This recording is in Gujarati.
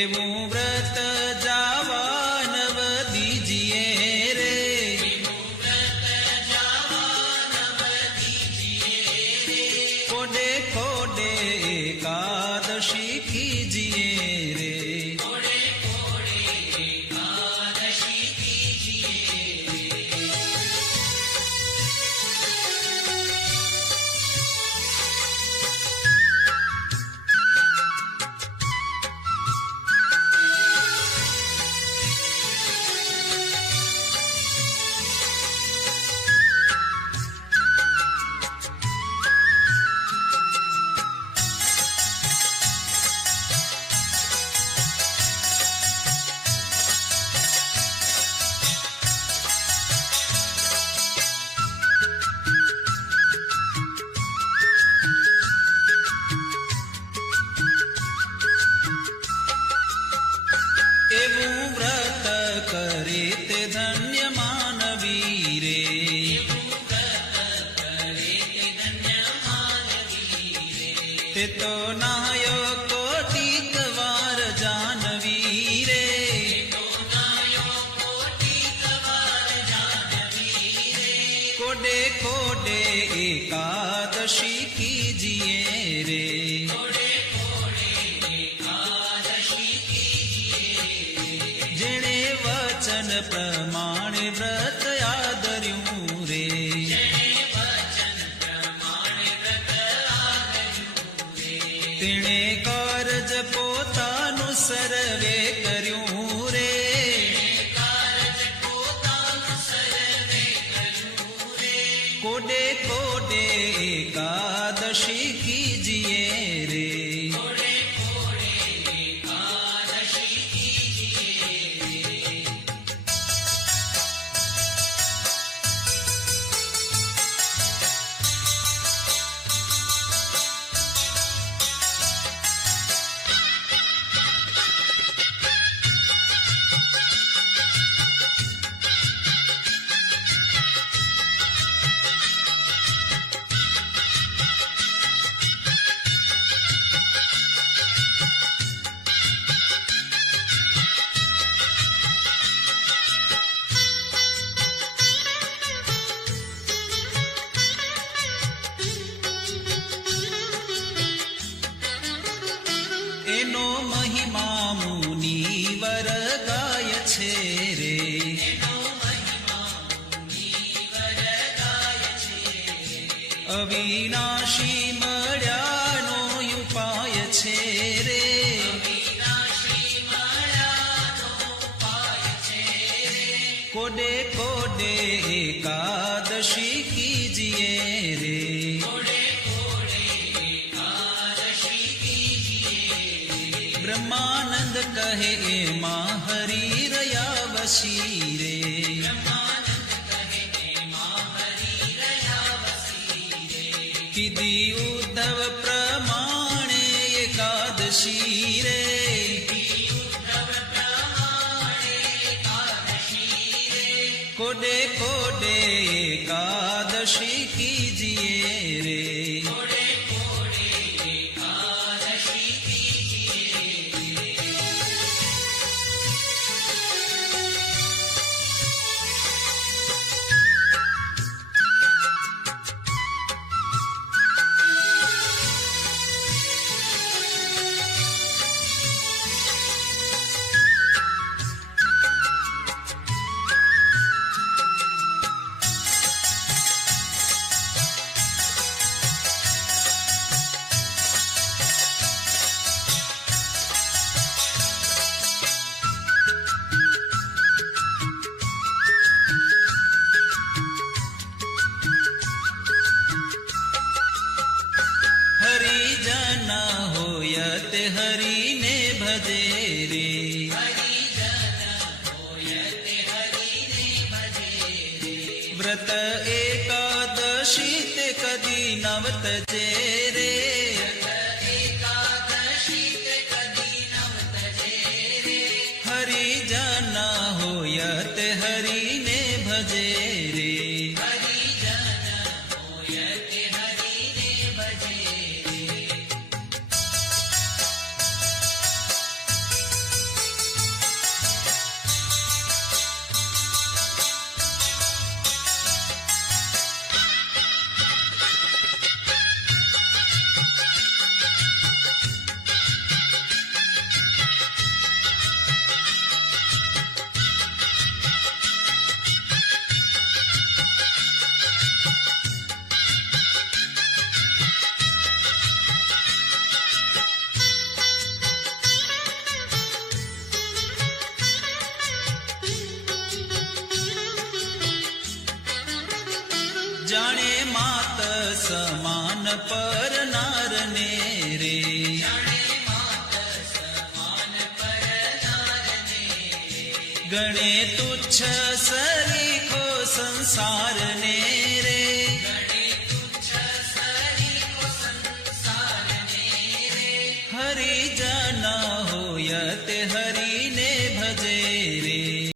એવું વ્રત જાવા નવ દીજીએ રે, કોડે કોડે એકાદશી કીજીએ રે, એવું વ્રત કરે તે ધન્ય માનવી રે, તે તો નાયો કોટિક વાર જાનવી રે, કોડે કોડે એકાદશી કીજીએ રે, જેણે વચન પ્રમાણે વ્રત આદર્યું રે, તેણે કારજ પોતાનું સર્વે કર્યું રે, કોડે કોડે એકાદશી કીજીએ રે, એનો મહિમા મુનિવર ગાય છે રે, અવિનાશી મળ્યાનો ઉપાય છે રે, કોડે કોડે એકાદશી કીજીએ રે, બ્રહ્માનંદ કહે એમાં હરી રહ્યા વસી રે, કીધી ઉદ્ધવ પ્રમાણે એકાદશી રે, કોડે કોડે એકાદશી કીજીએ રે, હરીને ભજે રે, વ્રત એકાદશી તે કદી નવતજે રે, હરિજન હોય તે હરીને ભજે રે, જાણે માત સમાન પરનારને રે. ગણે તુચ્છ સરીખો સંસારને રે.